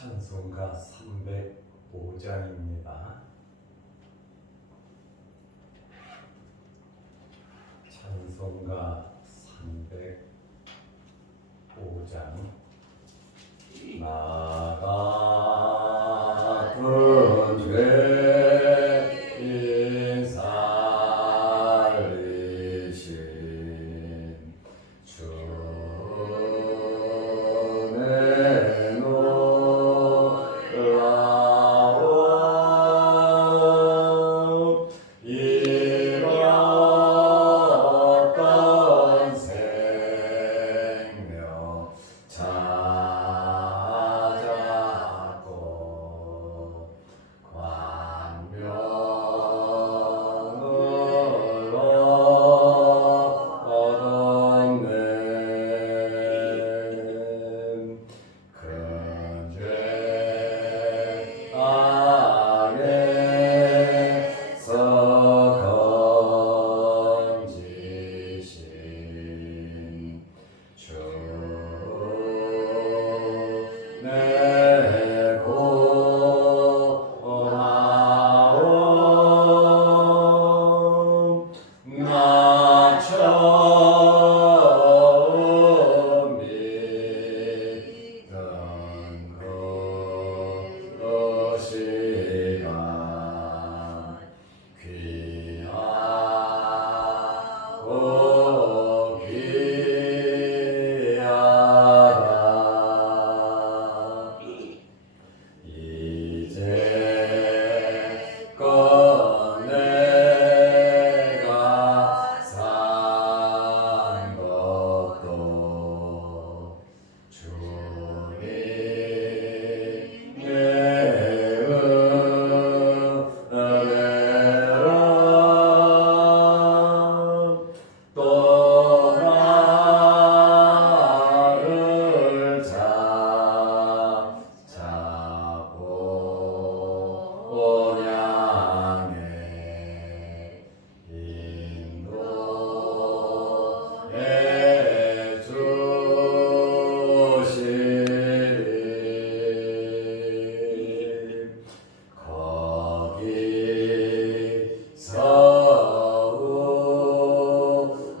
찬송가 305장입니다. 찬송가 305장. 나 같은 죄인 살리신 주의 놀라운 잃었던 생명 찾았고 광명을 얻었네. 큰 죄 안에서 건지신 주 내 고마움 나 처음 믿던 그것이가 귀하고 귀하다. 이제껏 내가 산 것도 주님의 은혜라. 또 나를 찾아보고 향해 인도해 주시리. 거기서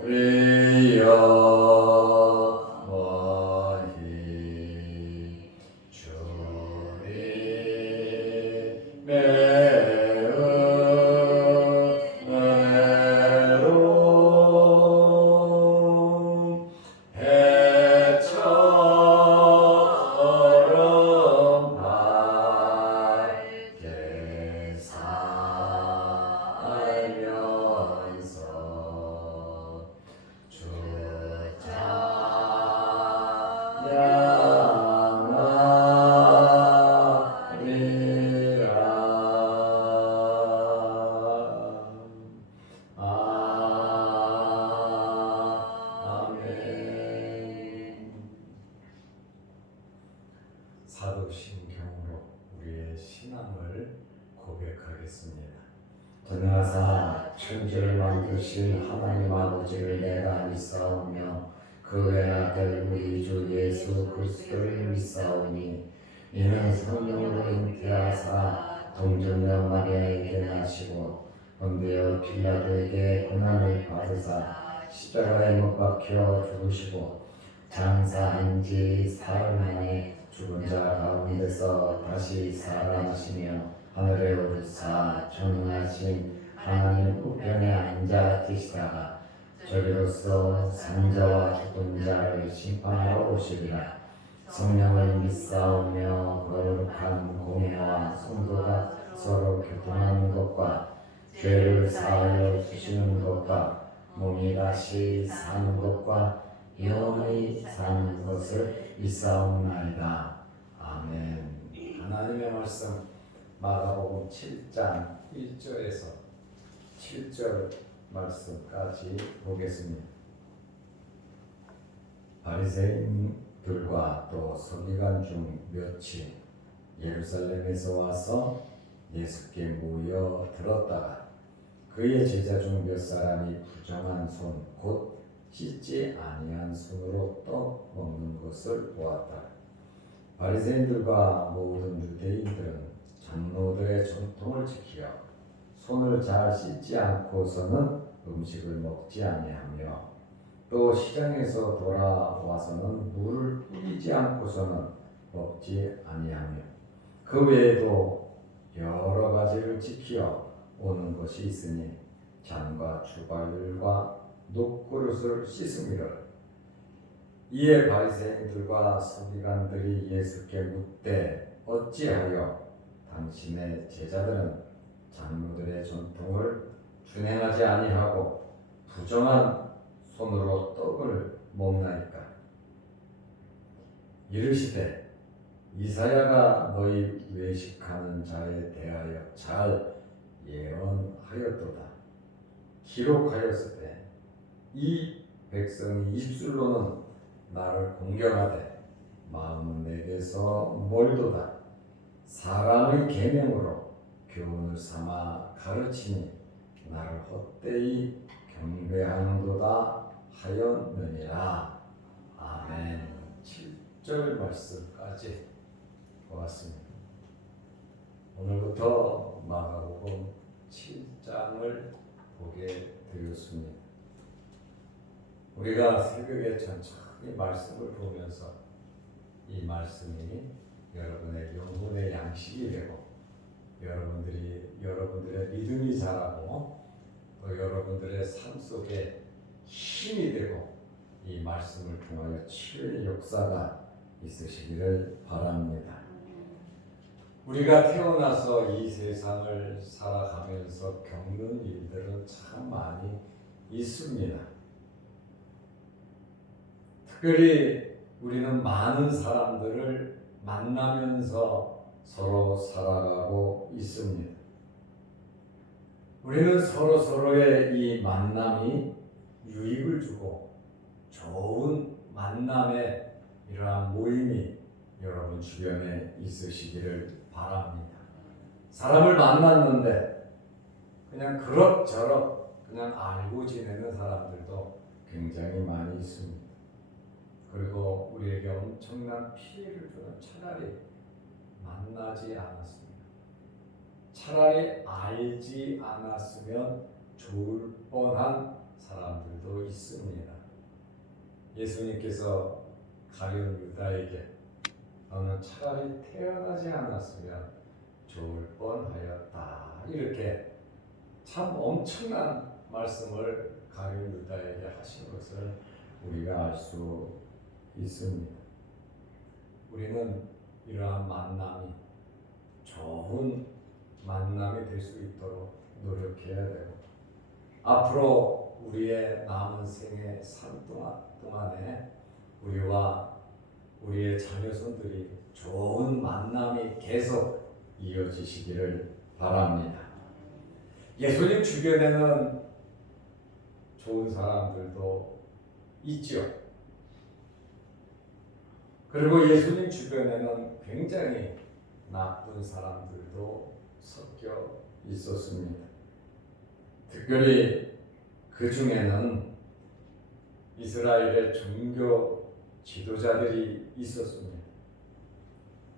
우리 영원히 주님의 은혜로 해처럼 밝게 살면서 주 찬양하리라. 아멘. 사도신경으로 우리의 신앙을 고백하겠습니다. 전능하사 천지를 만드신 하나님 아버지를 내가 믿사오며 그 외아들 우리 주 예수 그리스도를 믿사오니 이는 성령으로 잉태하사 동정녀 마리아에게 나시고 본디오 빌라도에게 고난을 받으사 십자가에 못 박혀 죽으시고 장사한 지 사흘 만에 죽은 자 가운데서 다시 살아나시며 하늘에 오르사 전능하신 하나님 우편에 앉아 계시다가 저리로서 산자와 죽은 자를 심판하러 오시리라. 성령을 믿사오며 거룩한 공회와 성도가 서로 교통하는 것과 죄를 사하여 주시는 것과 몸이 다시 사는 것과 영원히 사는 것을 믿사옵나이다. 아멘. 하나님의 말씀 마가복음 7장 1절에서 7절 말씀까지 보겠습니다. 바리새인들과 또 서기관 중 몇이 예루살렘에서 와서 예수께 모여 들었다가 그의 제자 중 몇 사람이 부정한 손 곧 씻지 아니한 손으로 떡 먹는 것을 보았다. 바리새인들과 모든 유대인들은 장로들의 전통을 지키어 손을 잘 씻지 않고서는 음식을 먹지 아니하며 또 시장에서 돌아와서는 물을 뿌리지 않고서는 먹지 아니하며 그 외에도 여러 가지를 지키어 오는 것이 있으니 잔과 주발과 녹그릇을 씻음이라. 이에 바리새인들과 서기관들이 예수께 묻되 어찌하여 당신의 제자들은 장로들의 전통을 준행하지 아니하고 부정한 손으로 떡을 먹나이까? 이르시되 이사야가 너희 외식하는 자에 대하여 잘 예언하였도다. 기록하였으되 이 백성이 입술로는 나를 공경하되 마음은 내게서 멀도다. 사람의 계명으로 교훈을 삼아 가르치니 나를 헛되이 경배하는도다 하였느니라. 아멘. 7절 말씀까지 보았습니다. 오늘부터 마가복음 7장을 보게 되었습니다. 우리가 새벽에 천천히 말씀을 보면서 이 말씀이 여러분의 영혼의 양식이 되고 여러분들의 믿음이 자라고 또 여러분들의 삶 속에 힘이 되고 이 말씀을 통하여 치유의 역사가 있으시기를 바랍니다. 우리가 태어나서 이 세상을 살아가면서 겪는 일들은 참 많이 있습니다. 특별히 우리는 많은 사람들을 만나면서 서로 살아가고 있습니다. 우리는 서로의 이 만남이 유익을 주고 좋은 만남의 이러한 모임이 여러분 주변에 있으시기를 바랍니다. 사람을 만났는데 그냥 그럭저럭 그냥 알고 지내는 사람들도 굉장히 많이 있습니다. 그리고 우리에게 엄청난 피해를 주는 차라리 만나지 않았습니다. 차라리 알지 않았으면 좋을 뻔한 사람들도 있습니다. 예수님께서 가룟 유다에게 너는 차라리 태어나지 않았으면 좋을 뻔하였다. 이렇게 참 엄청난 말씀을 가룟 유다에게 하신 것을 우리가 알 수 있습니다. 우리는 이러한 만남이 좋은 만남이 될 수 있도록 노력해야 되고 앞으로 우리의 남은 생의 삶 동안에 우리와 우리의 자녀손들이 좋은 만남이 계속 이어지시기를 바랍니다. 예수님 주변에는 좋은 사람들도 있죠. 그리고 예수님 주변에는 굉장히 나쁜 사람들도 섞여 있었습니다. 특별히 그 중에는 이스라엘의 종교 지도자들이 있었습니다.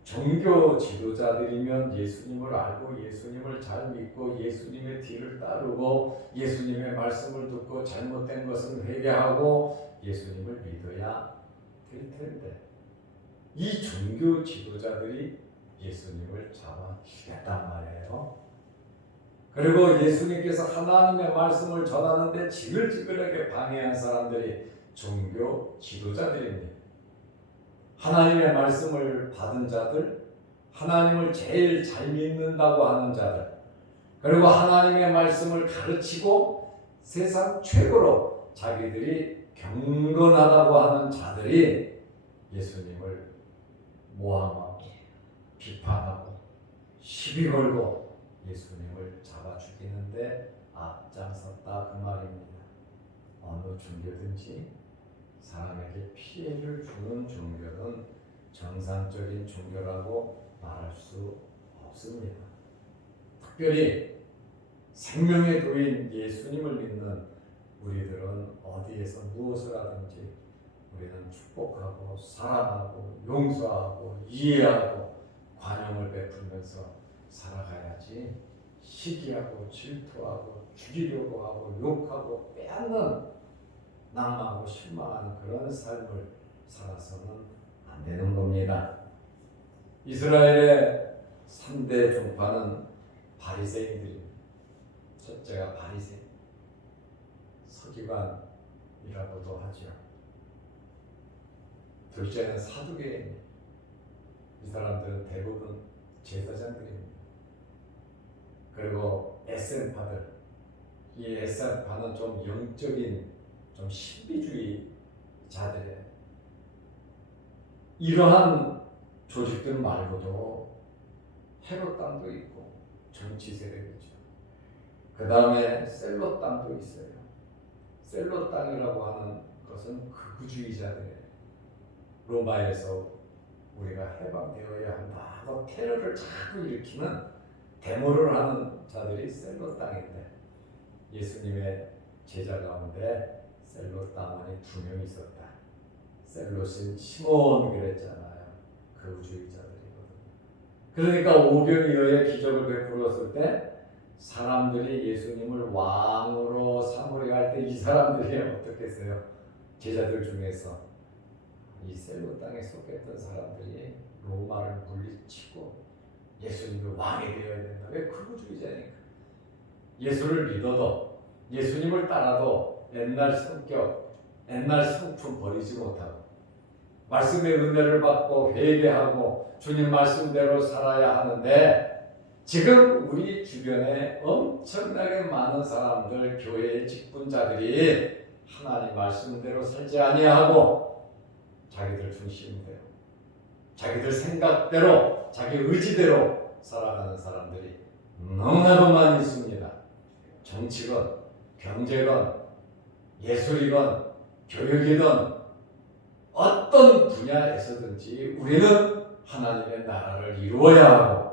종교 지도자들이면 예수님을 알고 예수님을 잘 믿고 예수님의 뒤를 따르고 예수님의 말씀을 듣고 잘못된 것은 회개하고 예수님을 믿어야 될 텐데 이 종교 지도자들이 예수님을 잡아 죽였단 말이에요. 그리고 예수님께서 하나님의 말씀을 전하는데 지글지글하게 방해한 사람들이 종교 지도자들입니다. 하나님의 말씀을 받은 자들, 하나님을 제일 잘 믿는다고 하는 자들, 그리고 하나님의 말씀을 가르치고 세상 최고로 자기들이 경건하다고 하는 자들이 예수님을 모함하고 비판하고 시비 걸고 예수님을 잡아 죽이는데 앞장섰다 그 말입니다. 어느 종교든지 사람에게 피해를 주는 종교는 정상적인 종교라고 말할 수 없습니다. 특별히 생명의 도인 예수님을 믿는 우리들은 어디에서 무엇을 하든지 우리는 축복하고 사랑하고 용서하고 이해하고 관용을 베풀면서 살아가야지 시기하고 질투하고 죽이려고 하고 욕하고 빼앗는 낭망하고 실망하는 그런 삶을 살아서는 안 되는 겁니다. 이스라엘의 3대 종파는 바리새인들입니다. 첫째가 바리새인, 서기관이라고도 하죠. 둘째는 사두개인. 이 사람들은 대부분 제사장들입니다. 그리고 에센파들. 이 에센파는 좀 영적인, 좀 신비주의자들이에요. 이러한 조직들 말고도 헤롯당도 있고 정치 세력이죠. 그 다음에 셀롯 땅도 있어요. 셀롯 땅이라고 하는 것은 극우주의자들이에요. 로마에서 우리가 해방되어야 한다 하고 테러를 자꾸 일으키는 데모를 하는 자들이 셀롯 땅인데, 예수님의 제자 가운데 셀롯 땅원이 2명 있었다. 셀롯은 시몬 그랬잖아요. 극우주의자들이거든요. 그러니까 오병이어의 기적을 베풀었을 때 사람들이 예수님을 왕으로 삼으려 할 때 이 사람들이 어떻게 했어요? 제자들 중에서 이 셀롯 땅에 속했던 사람들이 로마를 물리치고 예수님을 왕이 되어야 된다. 왜? 극우주의자니까. 예수를 믿어도 예수님을 따라도 옛날 성격, 옛날 성품 버리지 못하고 말씀의 은혜를 받고 회개하고 주님 말씀대로 살아야 하는데, 지금 우리 주변에 엄청나게 많은 사람들, 교회의 직분자들이 하나님 말씀대로 살지 아니하고 자기들 중심대로, 자기들 생각대로, 자기 의지대로 살아가는 사람들이 너무나도 많이 있습니다. 정치건, 경제건, 예술이건, 교육이건 어떤 분야에서든지 우리는 하나님의 나라를 이루어야 하고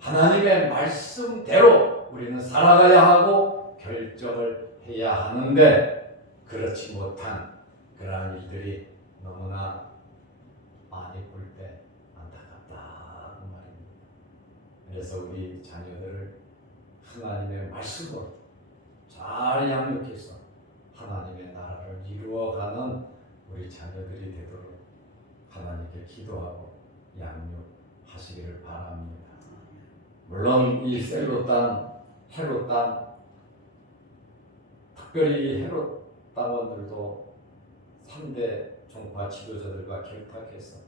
하나님의 말씀대로 우리는 살아가야 하고 결정을 해야 하는데, 그렇지 못한 그러한 일들이 너무나 많이 볼 때 안타깝다 그 말입니다. 그래서 우리 자녀들을 하나님의 말씀으로 잘 양육해서 하나님의 나라를 이루어가는 우리 자녀들이 되도록 하나님께 기도하고 양육하시기를 바랍니다. 물론 이 셀롯 땅, 헤롯 땅, 특별히 헤롯 땅원들도 3대 종파 지도자들과 결탁해서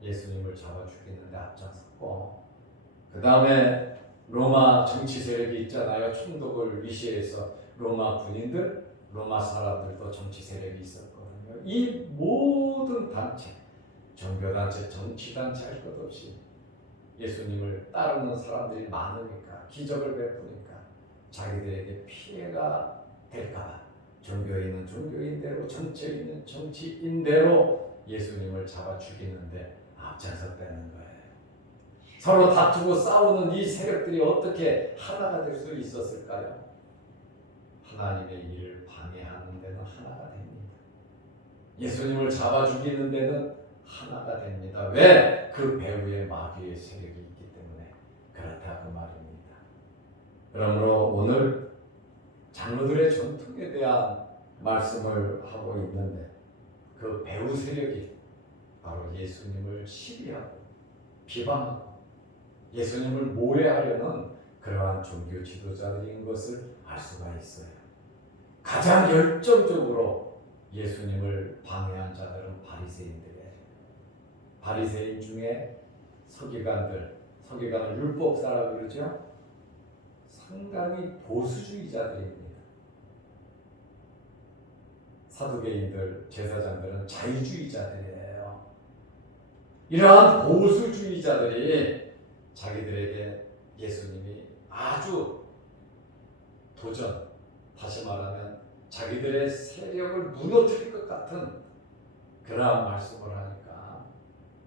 예수님을 잡아 죽이는데 앞장섰고, 그 다음에 로마 정치 세력이 있잖아요. 총독을 위시해서 로마 군인들, 로마 사람들도 정치 세력이 있었거든요. 이 모든 단체, 종교단체, 정치단체 할 것 없이 예수님을 따르는 사람들이 많으니까, 기적을 베푸니까 자기들에게 피해가 될까봐 종교인은 종교인대로, 정치인은 정치인대로 예수님을 잡아 죽이는데 앞장섰다는 거예요. 서로 다투고 싸우는 이 세력들이 어떻게 하나가 될 수 있었을까요? 하나님의 일을 방해하는 데는 하나가 됩니다. 예수님을 잡아 죽이는 데는 하나가 됩니다. 왜? 그 배후에 마귀의 세력이 있기 때문에 그렇다 그 말입니다. 그러므로 오늘 장로들의 전통에 대한 말씀을 하고 있는데, 그 배후 세력이 바로 예수님을 시비하고 비방하고 예수님을 모해하려는 그러한 종교 지도자들인 것을 알 수가 있어요. 가장 열정적으로 예수님을 방해한 자들은 바리새인들이에요. 바리새인 중에 서기관들, 서기관은 율법사라고 그러죠. 상당히 보수주의자들입니다. 사두개인들, 제사장들은 자유주의자들이에요. 이러한 보수주의자들이 자기들에게 예수님이 아주 도전, 다시 말하면 자기들의 세력을 무너뜨릴 것 같은 그러한 말씀을 하니까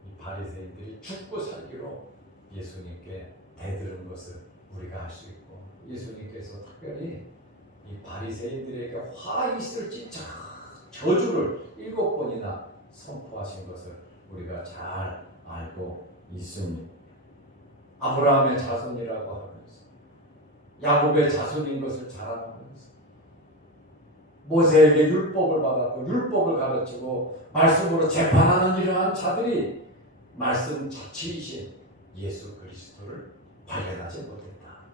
이 바리새인들이 죽고 살기로 예수님께 대들은 것을 우리가 알 수 있고, 예수님께서 특별히 이 바리새인들에게 화 있을진저 저주를 7번이나 선포하신 것을 우리가 잘 알고 있습니다. 아브라함의 자손이라고 하면서 야곱의 자손인 것을 자랑하면서 모세에게 율법을 받았고 율법을 가르치고 말씀으로 재판하는 이러한 자들이 말씀 자체이신 예수 그리스도를 발견하지 못했다.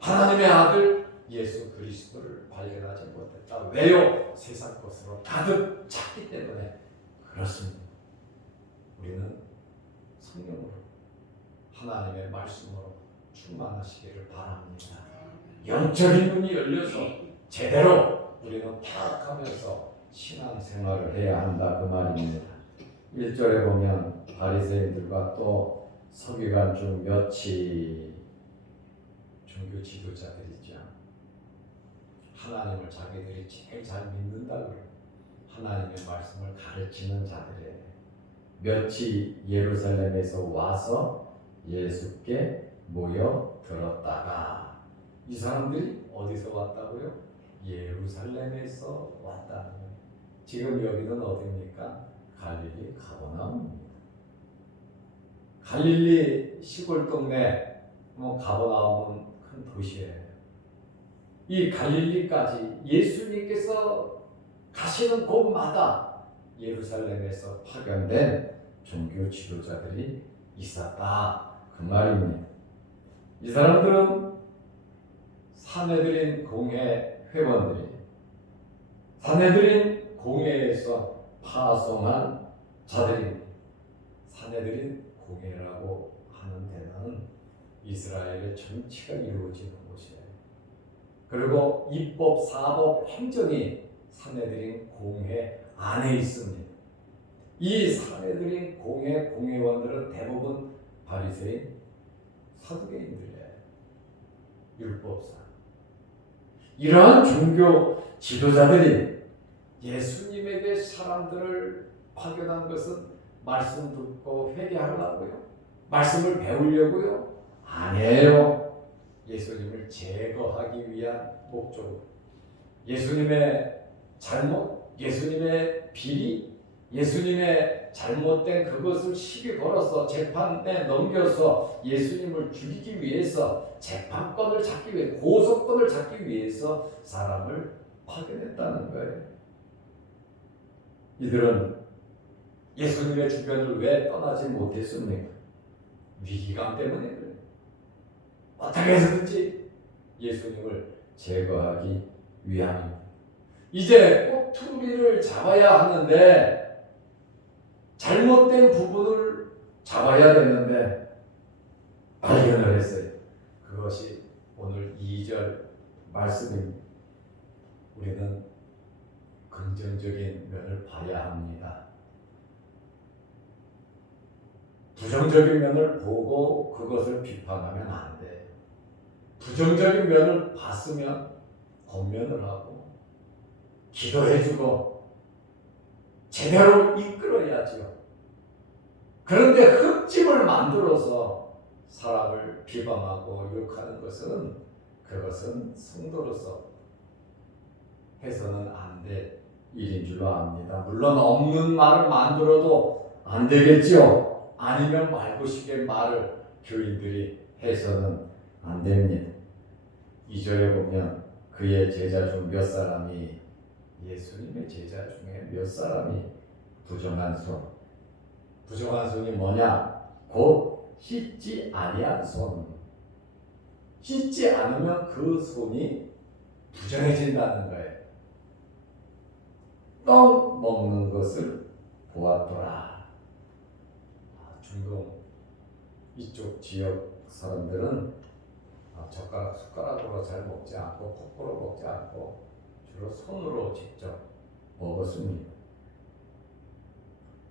하나님의 아들 예수 그리스도를 발견하지 못했다. 왜요? 세상 것으로 가득 찼기 때문에 그렇습니다. 우리는 성령으로 하나님의 말씀으로 충만하시기를 바랍니다. 영적인 눈이 열려서 제대로 우리는 파악하면서 신앙생활을 해야 한다 그 말입니다. 1절에 보면 바리새인들과 또 서기관 중 몇이 종교 지도자들이죠. 하나님을 자기들이 제일 잘 믿는다고 하나님의 말씀을 가르치는 자들이에요. 몇이 예루살렘에서 와서 예수께 모여 들었다가 이 사람들이 어디서 왔다고요? 예루살렘에서 왔다는 거예요. 지금 여기는 어디입니까? 갈릴리 가버나움입니다. 갈릴리 시골 동네 가버나움은 큰 도시예요. 이 갈릴리까지 예수님께서 가시는 곳마다 예루살렘에서 파견된 종교 지도자들이 있었다 그 말입니다. 이 사람들은 사내들인 공회 회원들이 사내들인 공회에서 파송한 자들입니다. 사내들인 공회라고 하는 데는 이스라엘의 전체가 이루어지는 곳이에요. 그리고 입법, 사법, 행정이 사내들인 공회 안에 있습니다. 이 사내들인 공회 공회원들은 대부분 바리새인, 사두개인들이에요. 율법사. 이러한 종교 지도자들이 예수님에게 사람들을 파견한 것은 말씀 듣고 회개하려고요? 말씀을 배우려고요? 아니에요. 예수님을 제거하기 위한 목적으로 예수님의 잘못, 예수님의 비리, 예수님의 잘못된 그것을 시비 걸어서 재판에 넘겨서 예수님을 죽이기 위해서 재판권을 잡기 위해 고소권을 잡기 위해서 사람을 파견했다는 거예요. 이들은 예수님의 주변을 왜 떠나지 못했습니까? 위기감 때문에 그래요. 어떻게 해서든지 예수님을 제거하기 위함입니다. 이제 꼬투리를 잡아야 하는데 잘못된 부분을 잡아야 되는데 발견을 했어요. 그것이 오늘 2절 말씀입니다. 우리는 긍정적인 면을 봐야 합니다. 부정적인 면을 보고 그것을 비판하면 안 돼요. 부정적인 면을 봤으면 권면을 하고 기도해주고 제대로 이끌어야죠. 그런데 흠집을 만들어서 사람을 비방하고 욕하는 것은 그것은 성도로서 해서는 안 될 일인 줄로 압니다. 물론 없는 말을 만들어도 안 되겠죠. 아니면 말고식의 말을 교인들이 해서는 안 됩니다. 2절에 보면 그의 제자 중 몇 사람이 예수님의 제자 중에 몇 사람이 부정한 손. 부정한 손이 뭐냐? 곧 씻지 아니한 손. 씻지 않으면 그 손이 부정해진다는 거예요. 떡 먹는 것을 보았더라. 중동 이쪽 지역 사람들은 젓가락, 숟가락으로 잘 먹지 않고 거꾸로 먹지 않고 주로 손으로 직접 먹었습니다.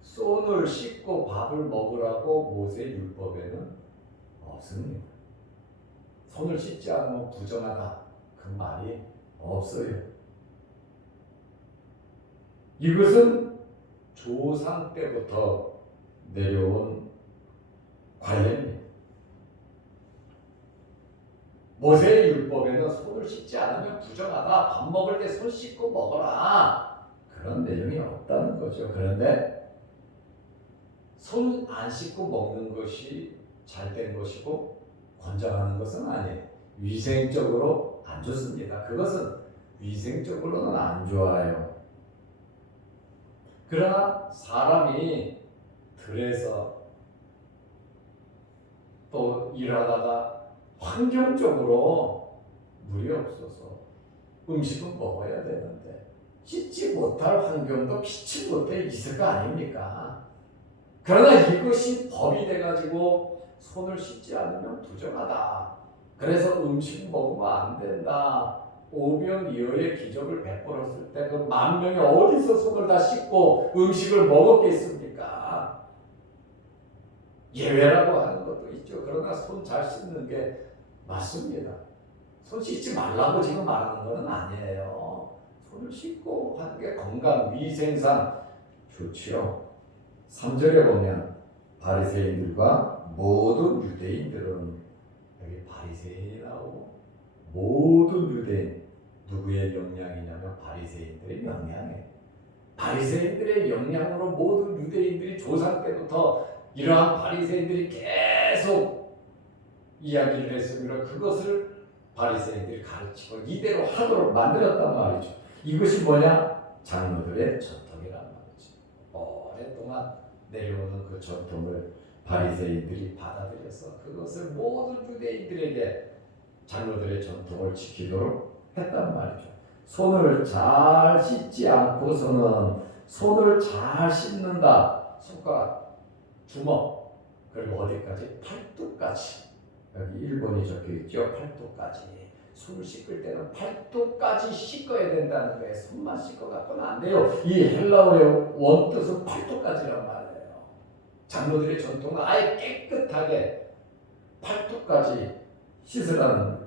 손을 씻고 밥을 먹으라고 모세 율법에는 없습니다. 손을 씻지 않으면 부정하다 그 말이 없어요. 이것은 조상 때부터 내려온 관례입니다. 모세의 율법에는 손을 씻지 않으면 부정하다. 밥 먹을 때 손 씻고 먹어라. 그 그런 내용이 없다는 거죠. 그런데 손 안 씻고 먹는 것이 잘된 것이고 권장하는 것은 아니에요. 위생적으로 안 좋습니다. 그것은 위생적으로는 안 좋아요. 그러나 사람이 들에서 또 일하다가 환경적으로 물이 없어서 음식은 먹어야 되는데 씻지 못할 환경도 피치 못해 있을 거 아닙니까? 그러나 이것이 법이 돼가지고 손을 씻지 않으면 부정하다. 그래서 음식 먹으면 안 된다. 오병이어의 기적을 베풀었을 때 그 만 명이 어디서 손을 다 씻고 음식을 먹었겠습니까? 예외라고 하는 것도 있죠. 그러나 손 잘 씻는 게 맞습니다. 손 씻지 말라고 지금 말하는 것은 아니에요. 손을 씻고 하는 게 건강 위생상 좋지요. 3절에 보면 바리새인들과 모든 유대인들은, 여기 바리새인이 나오고 모든 유대인, 누구의 영향이냐면 바리새인들의 영향이에요. 바리새인들의 영향으로 모든 유대인들이 조상 때부터 이러한 바리새인들이 계속 이야기를 했으므로 그것을 바리새인들이 가르치고 이대로 하도록 만들었단 말이죠. 이것이 뭐냐? 장로들의 전통이란 말이죠. 오랫동안 내려오는 그 전통을 바리새인들이 받아들여서 그것을 모든 유대인들에게 장로들의 전통을 지키도록 했단 말이죠. 손을 잘 씻지 않고서는 손을 잘 씻는다. 손가락, 주먹, 그리고 어디까지? 팔뚝까지. 여기 일본이 적혀 있죠. 팔뚝까지. 손을 씻을 때는 팔뚝까지 씻어야 된다는 거예요. 손만 씻고 갖고는 안 돼요. 이 헬라어의 원뜻은 팔뚝까지란 말이에요. 장로들의 전통은 아예 깨끗하게 팔뚝까지 씻으라는 거예요.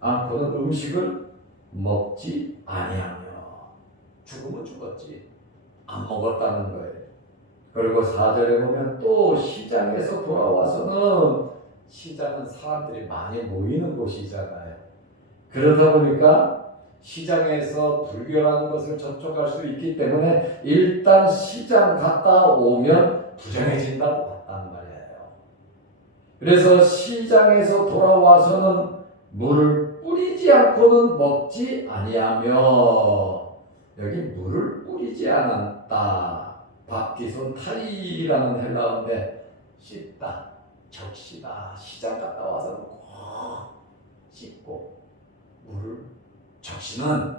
않고는 음식을 먹지 아니하며 죽으면 죽었지 안 먹었다는 거예요. 그리고 4절에 보면 또 시장에서 돌아와서는, 시장은 사람들이 많이 모이는 곳이잖아요. 그러다 보니까 시장에서 불결한 것을 접촉할 수 있기 때문에 일단 시장 갔다 오면 부정해진다고 봤단 말이에요. 그래서 시장에서 돌아와서는 물을 뿌리지 않고는 먹지 아니하며, 여기 물을 뿌리지 않았다. 밥기손 타이라는 헬라어인데 씻다, 적시다. 시장 갔다 와서 꼭 씻고 물을 적시는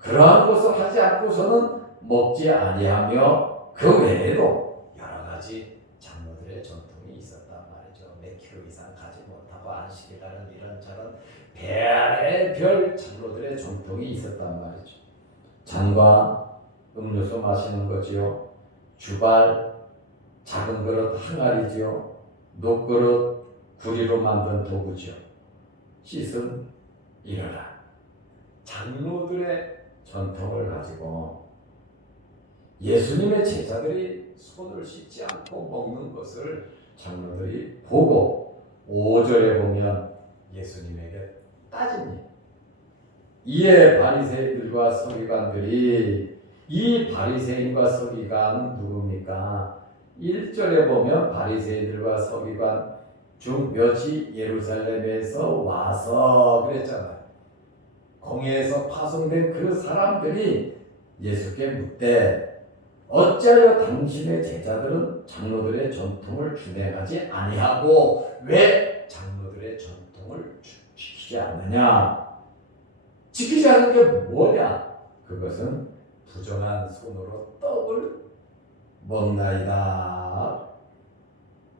그러한 것을 하지 않고서는 먹지 아니하며, 그 외에도 여러 가지 장로들의 전통이 있었단 말이죠. 몇 킬로 이상 가지 못하고 안식일날은 이런저런 별의별 장로들의 전통이 있었단 말이죠. 잔과 음료수 마시는 거지요. 주발, 작은 그릇 항아리지요. 녹그릇, 구리로 만든 도구지요. 씻음, 일어나. 장로들의 전통을 가지고 예수님의 제자들이 손을 씻지 않고 먹는 것을 장로들이 보고 5절에 보면 예수님에게 따집니다. 이에 바리새인들과 서기관들이, 이 바리새인과 서기관은 누굽니까? 1절에 보면 바리새인들과 서기관 중 몇이 예루살렘에서 와서 그랬잖아요. 공회에서 파송된 그 사람들이 예수께 묻되, 어찌하여 당신의 제자들은 장로들의 전통을 준행하지 아니하고 왜 장로들의 전통을 지키지 않느냐? 지키지 않는 게 뭐냐? 그것은 부정한 손으로 떡을 먹나이다.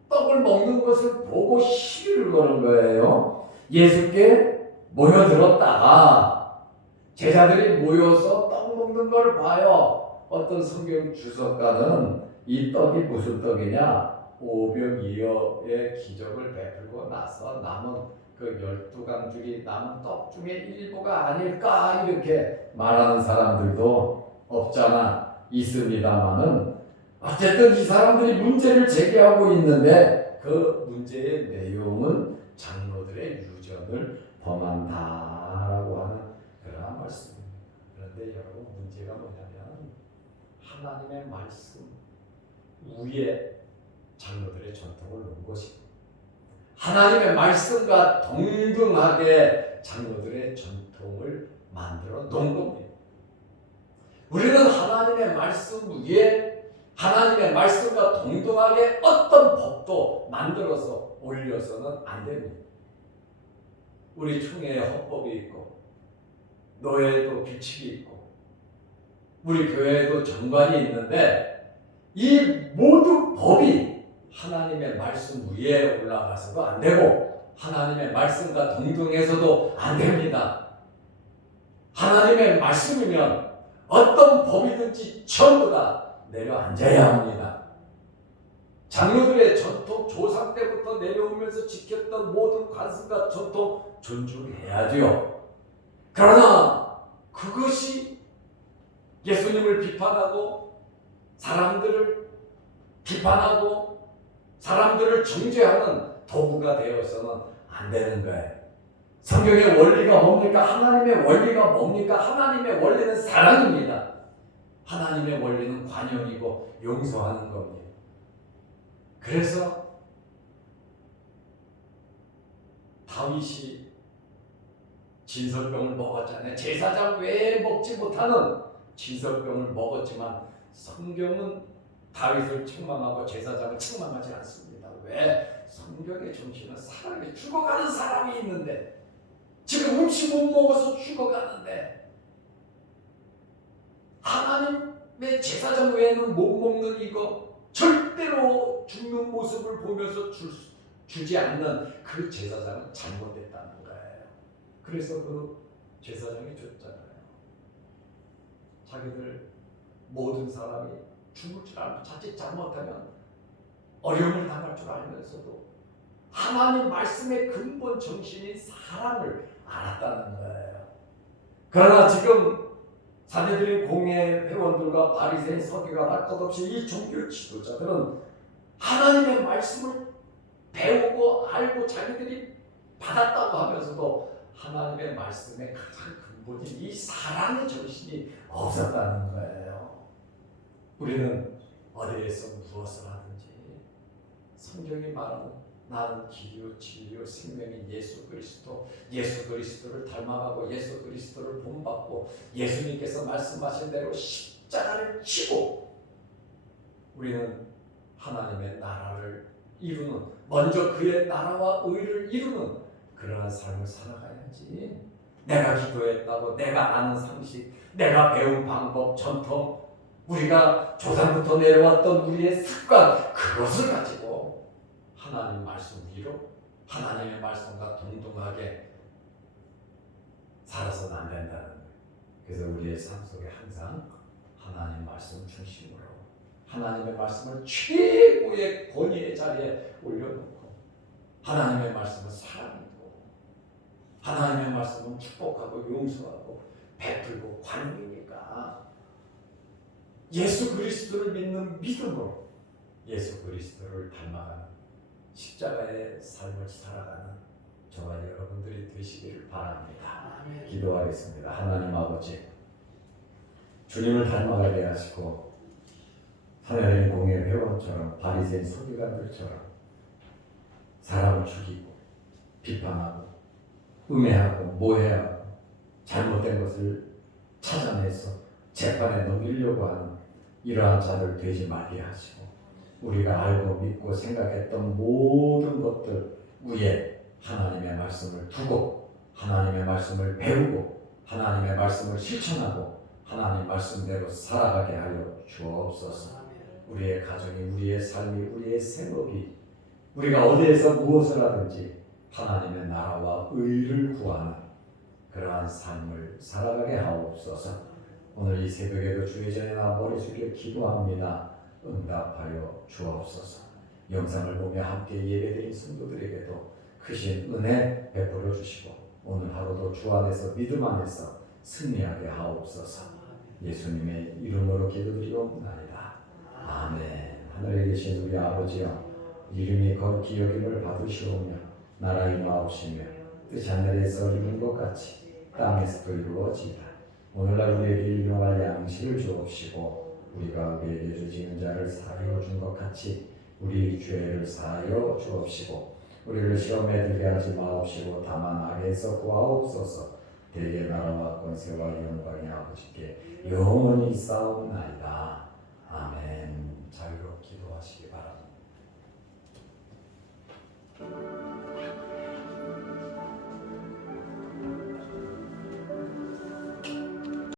떡을 먹는 것을 보고 시비를 거는 거예요. 예수께 모여들었다가 제자들이 모여서 떡 먹는 걸 봐요. 어떤 성경 주석가는 이 떡이 무슨 떡이냐? 오병이어의 기적을 베풀고 나서 남은 그 12강줄이 남은 떡 중에 일부가 아닐까, 이렇게 말하는 사람들도 없잖아 있습니다만은, 어쨌든 이 사람들이 문제를 제기하고 있는데 그 문제의 내용은 장로들의 유전을 범한다라고 하는 그러한 말씀입니다. 그런데 그런데 여러분 문제가 뭐냐면 하나님의 말씀 위에 장로들의 전통을 놓은 것이고 하나님의 말씀과 동등하게 장로들의 전통을 만들어 놓은 겁니다. 우리는 하나님의 말씀 위에 하나님의 말씀과 동등하게 어떤 법도 만들어서 올려서는 안 됩니다. 우리 총회에 헌법이 있고 노예에도 규칙이 있고 우리 교회에도 정관이 있는데 이 모든 법이 하나님의 말씀 위에 올라가서도 안 되고 하나님의 말씀과 동등해서도 안 됩니다. 하나님의 말씀이면 어떤 법이든지 전부 다 내려앉아야 합니다. 장로들의 전통 조상 때부터 내려오면서 지켰던 모든 관습과 전통 존중해야죠. 그러나 그것이 예수님을 비판하고 사람들을 비판하고 사람들을 정죄하는 도구가 되어서는 안 되는 거예요. 성경의 원리가 뭡니까? 하나님의 원리가 뭡니까? 하나님의 원리는 사랑입니다. 하나님의 원리는 관용이고 용서하는 겁니다. 그래서 다윗이 진설병을 먹었잖아요. 제사장 외에 먹지 못하는 진설병을 먹었지만 성경은 다윗을 책망하고 제사장을 책망하지 않습니다. 왜? 성경의 정신은 사람이 죽어가는 사람이 있는데 지금 음식 못 먹어서 죽어가는데 하나님의 제사장 외에는 못 먹는 이거 절대로 죽는 모습을 보면서 주지 않는 그 제사장은 잘못됐다는 거예요. 그래서 그 제사장이 줬잖아요. 자기들 모든 사람이 죽을 줄 알고 자칫 잘못하면 어려움을 당할 줄 알면서도 하나님 말씀의 근본 정신인 사랑을 알았다는 거예요. 그러나 지금 사내들인 공회 회원들과 바리새인 서기관과 끝없이 이 종교 지도자들은 하나님의 말씀을 배우고 알고 자기들이 받았다고 하면서도 하나님의 말씀의 가장 근본인 이 사랑의 정신이 없었다는 거예요. 우리는 어디에서 무엇을 하든지 성경이 말하는 나는 길이요 진리요 생명인 예수 그리스도를 닮아가고 예수 그리스도를 본받고 예수님께서 말씀하신 대로 십자가를 지고 우리는 하나님의 나라를 이루는 먼저 그의 나라와 의를 이루는 그러한 삶을 살아가야지. 내가 기도했다고 내가 아는 상식 내가 배운 방법 전통 우리가 조상부터 내려왔던 우리의 습관 그것을 가지고 하나님 말씀 위로 하나님의 말씀과 동등하게 살아서는 안 된다는 거예요. 그래서 우리의 삶 속에 항상 하나님 말씀 중심으로 하나님의 말씀을 최고의 권위의 자리에 올려놓고 하나님의 말씀은 사랑이고 하나님의 말씀은 축복하고 용서하고 베풀고 관용이니까 예수 그리스도를 믿는 믿음으로 예수 그리스도를 닮아가는 십자가의 삶을 살아가는 저와 여러분들이 되시기를 바랍니다. 아멘. 기도하겠습니다. 하나님 아버지, 주님을 닮아가게 하시고 사내들인 공회 회원처럼 바리새인 서기관들처럼 사람을 죽이고 비판하고 음해하고 모해하고 잘못된 것을 찾아내서 재판에 넘기려고 하는 이러한 자들 되지 말게 하시고 우리가 알고 믿고 생각했던 모든 것들 위에 하나님의 말씀을 두고 하나님의 말씀을 배우고 하나님의 말씀을 실천하고 하나님 말씀대로 살아가게 하여 주옵소서. 우리의 가정이 우리의 삶이 우리의 생업이 우리가 어디에서 무엇을 하든지 하나님의 나라와 의를 구하는 그러한 삶을 살아가게 하옵소서. 오늘 이 새벽에도 주의 전에 나와 머리 숙여 기도합니다. 응답하여 주옵소서. 영상을 보며 함께 예배드린 성도들에게도 크신 은혜 베풀어 주시고 오늘 하루도 주 안에서 믿음 안에서 승리하게 하옵소서. 예수님의 이름으로 기도드리옵나이다. 아멘. 하늘에 계신 우리 아버지여 이름이 거룩히 여김을 받으시오며 나라 임하옵시며 뜻이 하늘에서 이룬 것 같이 땅에서도 이루어지이다. 오늘날 우리에게 양식을 주옵시고 우리가 우리에게 죄지은 자를 사하여 준 것 같이 우리 죄를 사하여 주옵시고 우리를 시험에 들게 하지 마옵시고 다만 악에서 구하옵소서. 대개 나라와 권세와 영광이 아버지께 영원히 있사옵나이다.